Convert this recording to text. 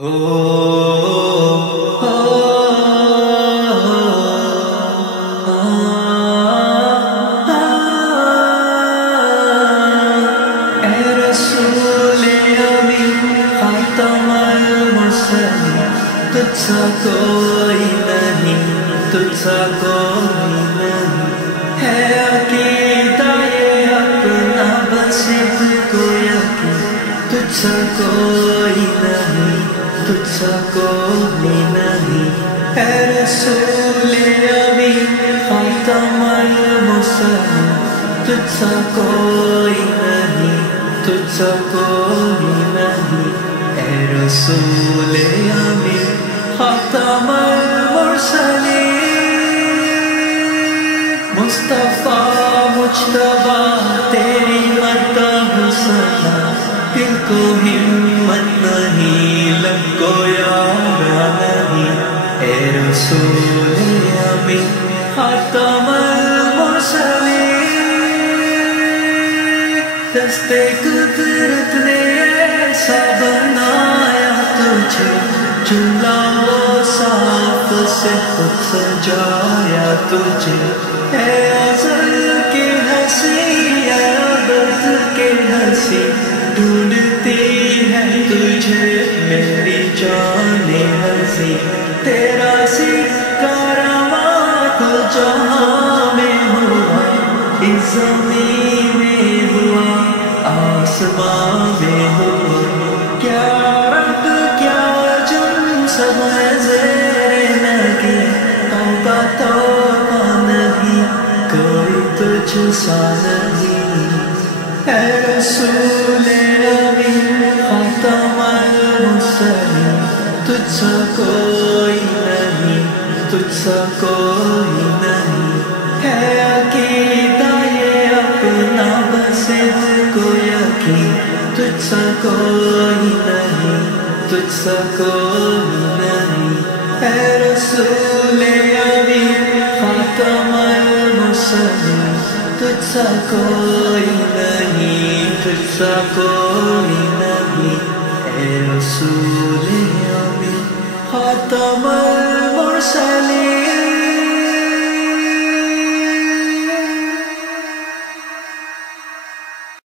ہو اے رسول امین خاتم المرسلین، تجھ سا کوئی نہیں، تجھ سا کوئی نہیں، ہے عقیدہ یہ اپنا بس اس کو یقین، تجھ سا کوئی نہیں، تجھ سا کوئی نہیں، اے رسول امین خاتم المرسلین، تجھ سا کوئی نہیں، تجھ سا کوئی نہیں، اے رسول امین خاتم المرسلین، مصطفیٰ مجتبیٰ تیری مدح سنا، دل کو ہمت نہیں، لب کو یاد نہیں، اے رسول امین خاتم المرسلین، دست قدرت نے ایسا بنایا تجھے، جملہ و صاف سے خود سجایا تجھے، اے ازل کے ہنسی، اے ابد کے ہنسی، ڈھونڈتی ہے تجھے میری جان ہنسی، تیرا سکہ رواں تو جہاں میں ہوا، اس زمین میں ہوا، آسمان میں ہوا، کیا رب کیا جن سب ہے زیر نگے، توبہ توبہ نہیں، کوئی تجھ سا نہیں، اے رسول امین خاتم المرسلین، تجھ سا کوئی نہیں، تجھ سا کوئی نہیں، ہے عقیدہ یہ اپنا بس اس کو یقین، تجھ سا کوئی نہیں، تجھ سا کوئی نہیں، اے رسول امین خاتم المرسلین، تجھ سا کوئی نہیں، تجھ سا کوئی نہیں، اے رسول امین خاتم